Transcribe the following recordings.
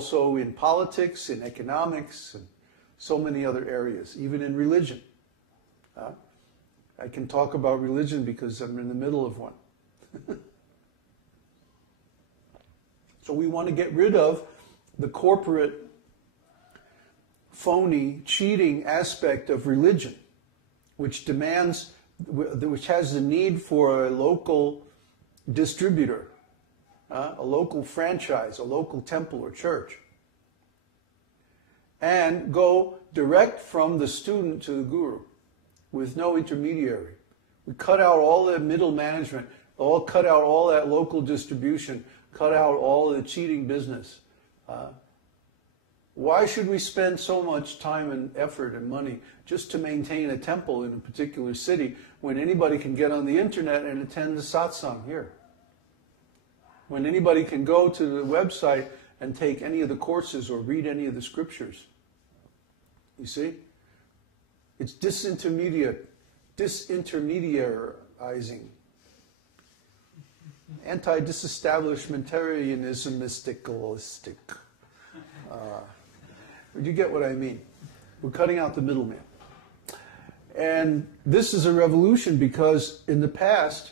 also in politics, in economics, and so many other areas, even in religion. I can talk about religion because I'm in the middle of one. So we want to get rid of the corporate, phony, cheating aspect of religion, which demands, which has the need for a local distributor, a local franchise, a local temple or church, and go direct from the student to the guru with no intermediary. We cut out all the middle management, cut out all that local distribution, cut out all the cheating business. Why should we spend so much time and effort and money just to maintain a temple in a particular city when anybody can get on the internet and attend the satsang here? When anybody can go to the website and take any of the courses or read any of the scriptures. You see? It's disintermediarizing. Anti-disestablishmentarianismisticalistic. You get what I mean? We're cutting out the middleman. And this is a revolution because in the past,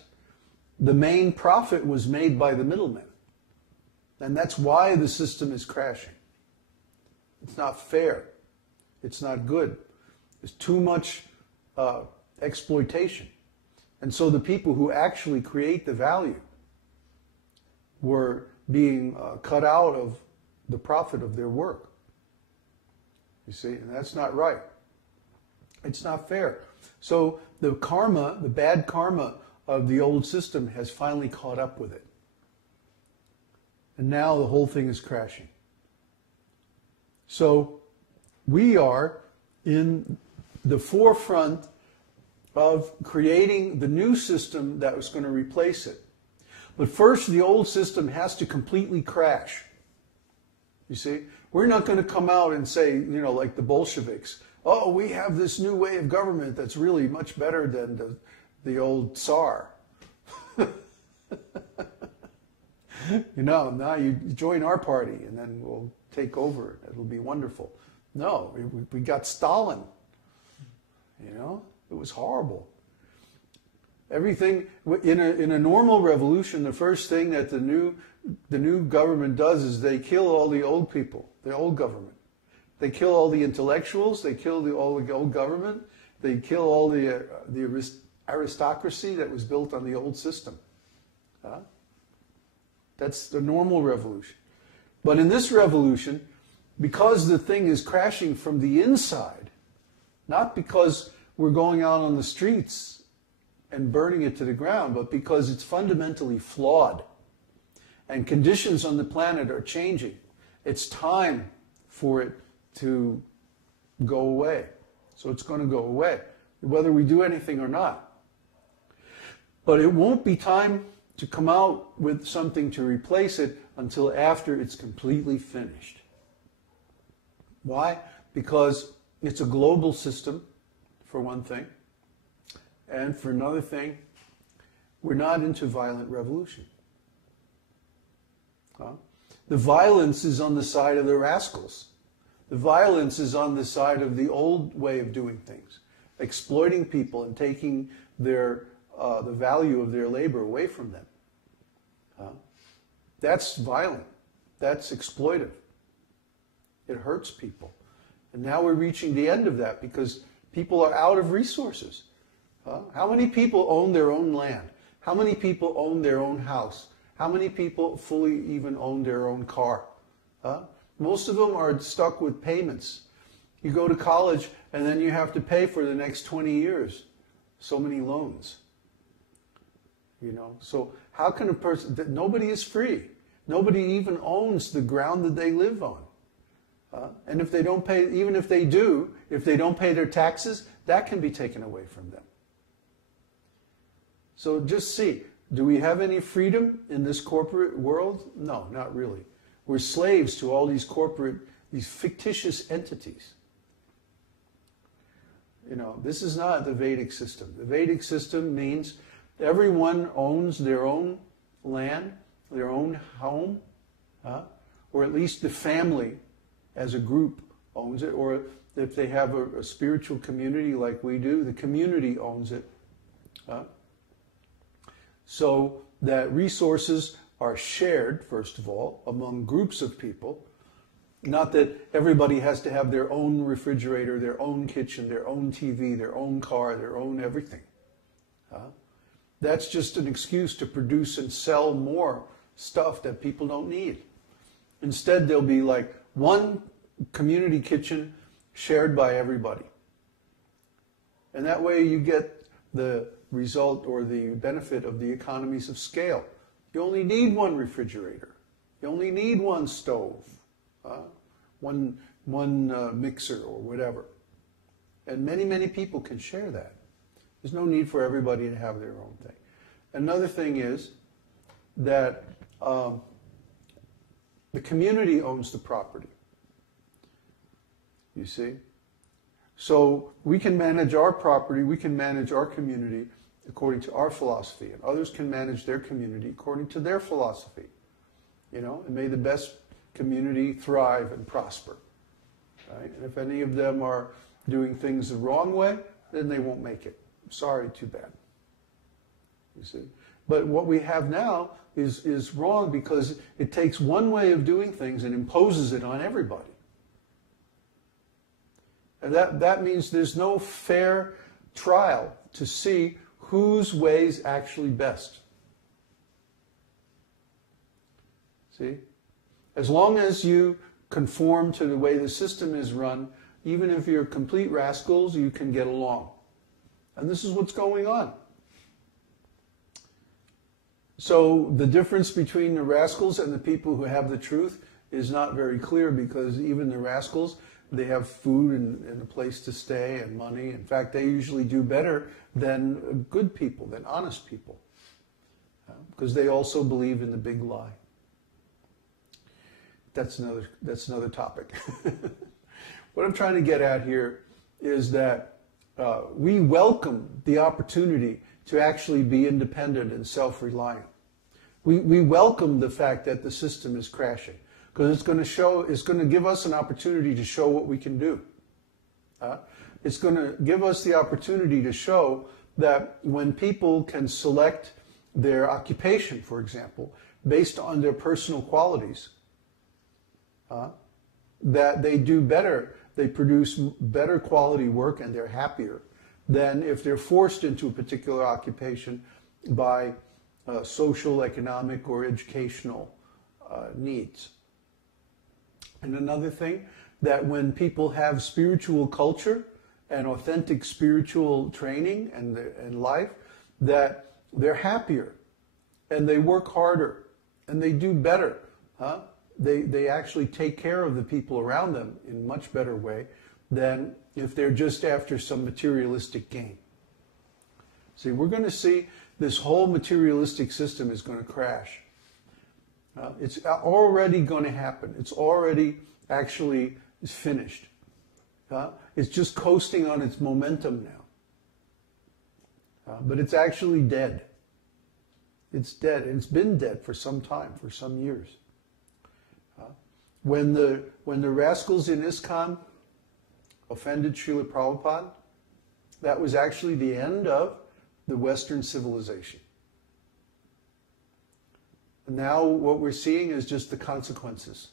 the main profit was made by the middlemen. And that's why the system is crashing. It's not fair. It's not good. There's too much exploitation. And so the people who actually create the value were being cut out of the profit of their work. You see, and that's not right. It's not fair. So the karma, the bad karma of the old system has finally caught up with it. And now the whole thing is crashing. So we are in the forefront of creating the new system that was going to replace it. But first, the old system has to completely crash. You see? We're not going to come out and say, you know, like the Bolsheviks, oh, we have this new way of government that's really much better than the old Tsar. You know, now you join our party and then we'll take over. It'll be wonderful. No, we got Stalin. You know, it was horrible. Everything in a normal revolution, the first thing that the new government does is they kill all the old people, the old government. They kill all the intellectuals. They kill all the old government. They kill all the aristocracy that was built on the old system. That's the normal revolution. But in this revolution, because the thing is crashing from the inside, not because we're going out on the streets and burning it to the ground, but because it's fundamentally flawed and conditions on the planet are changing. It's time for it to go away. So it's going to go away, whether we do anything or not. But it won't be time to come out with something to replace it until after it's completely finished. Why? Because it's a global system, for one thing. And for another thing, we're not into violent revolution. The violence is on the side of the rascals. The violence is on the side of the old way of doing things, exploiting people and taking the value of their labor away from them. That's violent. That's exploitive. It hurts people. And now we're reaching the end of that because people are out of resources. How many people own their own land? How many people own their own house? How many people fully even own their own car? Most of them are stuck with payments. You go to college and then you have to pay for the next 20 years. So many loans. You know, so how can a person, nobody is free. Nobody even owns the ground that they live on. And if they don't pay, even if they do, if they don't pay their taxes, that can be taken away from them. So just see, do we have any freedom in this corporate world? No, not really. We're slaves to all these these fictitious entities. You know, this is not the Vedic system. The Vedic system means everyone owns their own land, their own home, or at least the family as a group owns it, or if they have a spiritual community like we do, the community owns it. So that resources are shared, first of all, among groups of people. Not that everybody has to have their own refrigerator, their own kitchen, their own TV, their own car, their own everything. That's just an excuse to produce and sell more stuff that people don't need. Instead, there'll be like one community kitchen shared by everybody. And that way you get the result or the benefit of the economies of scale. You only need one refrigerator. You only need one stove, one mixer or whatever. And many, many people can share that. There's no need for everybody to have their own thing. Another thing is that the community owns the property. You see? So we can manage our property, we can manage our community according to our philosophy, and others can manage their community according to their philosophy. You know, and may the best community thrive and prosper. Right? And if any of them are doing things the wrong way, then they won't make it. Sorry, too bad. You see? But what we have now is wrong because it takes one way of doing things and imposes it on everybody. And that means there's no fair trial to see whose way is actually best. See? As long as you conform to the way the system is run, even if you're complete rascals, you can get along. And this is what's going on. So the difference between the rascals and the people who have the truth is not very clear, because even the rascals, they have food and a place to stay and money. In fact, they usually do better than good people, than honest people, because they also believe in the big lie. That's another topic. What I'm trying to get at here is that we welcome the opportunity to actually be independent and self-reliant. We welcome the fact that the system is crashing, because it's going to give us an opportunity to show what we can do. It's going to give us the opportunity to show that when people can select their occupation, for example, based on their personal qualities, that they do better, they produce better quality work, and they're happier than if they're forced into a particular occupation by social, economic, or educational needs. And another thing, that when people have spiritual culture and authentic spiritual training and life, that they're happier and they work harder and they do better. They actually take care of the people around them in a much better way than if they're just after some materialistic gain. See, we're going to see this whole materialistic system is going to crash. It's already going to happen. It's already actually finished. It's just coasting on its momentum now. But it's actually dead. It's dead. It's been dead for some time, for some years. When the rascals in ISKCON offended Srila Prabhupada, that was actually the end of the Western civilization. And now what we're seeing is just the consequences.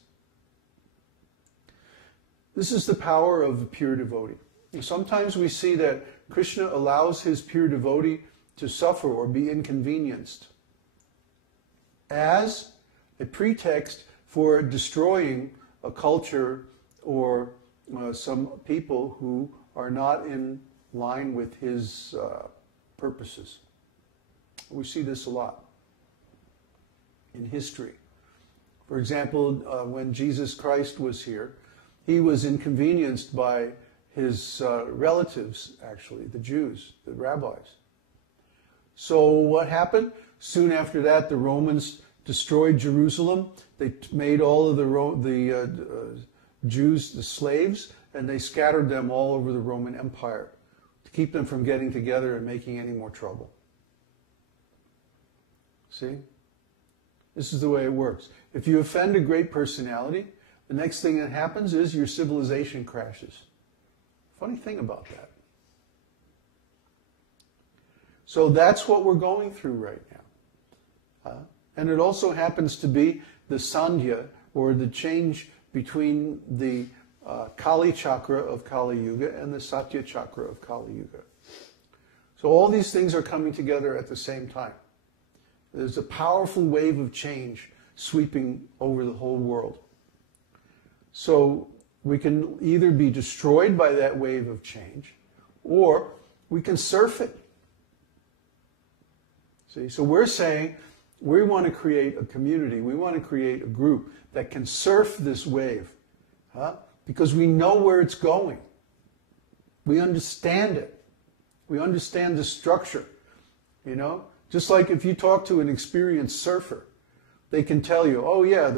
This is the power of the pure devotee. And sometimes we see that Krishna allows his pure devotee to suffer or be inconvenienced as a pretext for destroying a culture or some people who are not in line with his purposes. We see this a lot in history. For example, when Jesus Christ was here, he was inconvenienced by his relatives, actually, the Jews, the rabbis. So what happened? Soon after that, the Romans destroyed Jerusalem. They made all of the Jews the slaves, and they scattered them all over the Roman Empire to keep them from getting together and making any more trouble. See? This is the way it works. If you offend a great personality, the next thing that happens is your civilization crashes. Funny thing about that. So that's what we're going through right now. And it also happens to be the Sandhya, or the change between the Kali chakra of Kali Yuga and the Satya chakra of Kali Yuga. So all these things are coming together at the same time. There's a powerful wave of change sweeping over the whole world. So we can either be destroyed by that wave of change, or we can surf it. See, so we're saying we want to create a community, we want to create a group that can surf this wave, because we know where it's going. We understand it. We understand the structure, you know? Just like if you talk to an experienced surfer, they can tell you, oh yeah, the